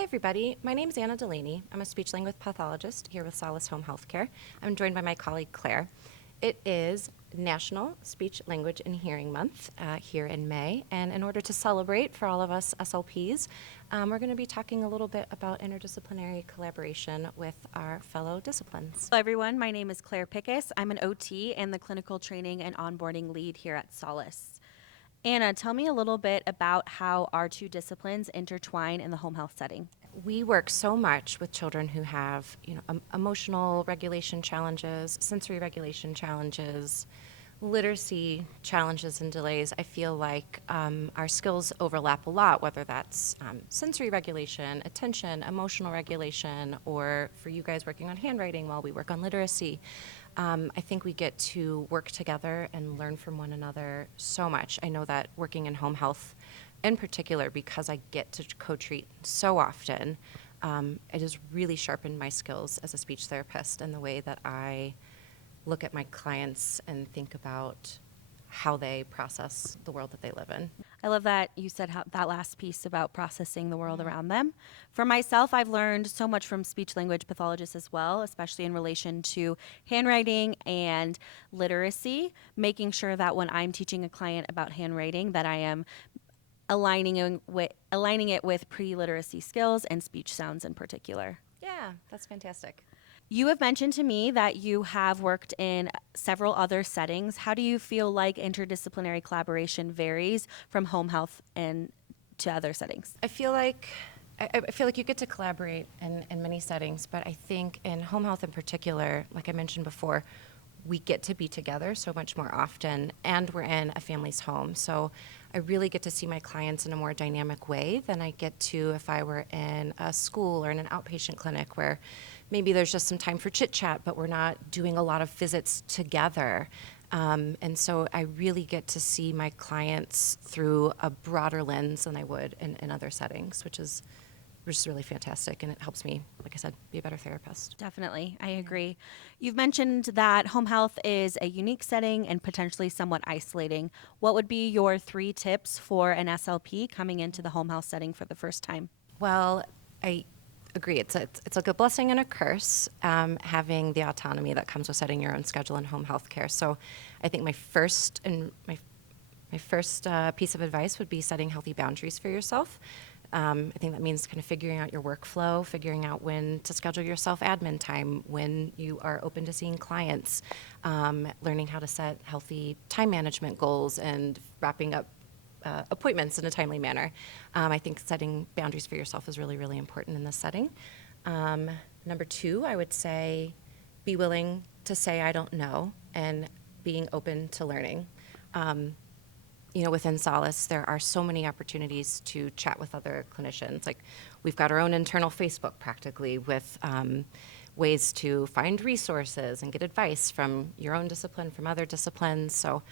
Hi, everybody. My name is Anna Delaney. I'm a speech-language pathologist here with Solace Home Healthcare. I'm joined by my colleague, Claire. It is National Speech, Language, and Hearing Month here in May, and in order to celebrate for all of us SLPs, we're going to be talking a little bit about interdisciplinary collaboration with our fellow disciplines. Hello everyone, my name is Claire Pickus. I'm an OT and the clinical training and onboarding lead here at Solace. Anna, tell me a little bit about how our two disciplines intertwine in the home health setting. We work so much with children who have, emotional regulation challenges, sensory regulation challenges, literacy challenges and delays. I feel like our skills overlap a lot, whether that's sensory regulation, attention, emotional regulation, or for you guys working on handwriting while we work on literacy. I think we get to work together and learn from one another so much. I know that working in home health in particular, because I get to co-treat so often, it has really sharpened my skills as a speech therapist and the way that I look at my clients and think about how they process the world that they live in. I love that you said that last piece about processing the world around them. For myself, I've learned so much from speech language pathologists as well, especially in relation to handwriting and literacy, making sure that when I'm teaching a client about handwriting that I am aligning it with pre-literacy skills and speech sounds in particular. Yeah, that's fantastic. You have mentioned to me that you have worked in several other settings. How do you feel like interdisciplinary collaboration varies from home health and to other settings? I feel like you get to collaborate in many settings, but I think in home health in particular, like I mentioned before, we get to be together so much more often, and we're in a family's home. So I really get to see my clients in a more dynamic way than I get to if I were in a school or in an outpatient clinic where maybe there's just some time for chit chat, but we're not doing a lot of visits together. And so I really get to see my clients through a broader lens than I would in other settings, which is really fantastic, and it helps me, like I said, be a better therapist. Definitely, I agree. You've mentioned that home health is a unique setting and potentially somewhat isolating. What would be your 3 tips for an SLP coming into the home health setting for the first time? Well, I agree. It's like a blessing and a curse, having the autonomy that comes with setting your own schedule in home health care. So I think my first piece of advice would be setting healthy boundaries for yourself. I think that means kind of figuring out your workflow, figuring out when to schedule your self-admin time, when you are open to seeing clients, learning how to set healthy time management goals, and wrapping up appointments in a timely manner. I think setting boundaries for yourself is really, really important in this setting. Number 2, I would say be willing to say I don't know and being open to learning. Within Solace, there are so many opportunities to chat with other clinicians. Like, we've got our own internal Facebook practically with ways to find resources and get advice from your own discipline, from other disciplines. So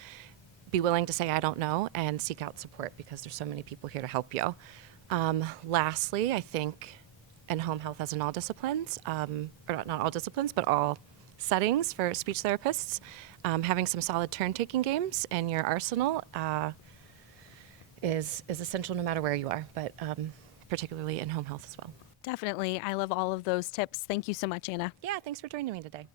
be willing to say I don't know and seek out support, because there's so many people here to help you. Lastly, I think in home health, as in all disciplines, or not all disciplines, but all settings for speech therapists, having some solid turn-taking games in your arsenal is essential no matter where you are, but particularly in home health as well. Definitely. I love all of those tips. Thank you so much, Anna. Yeah, thanks for joining me today.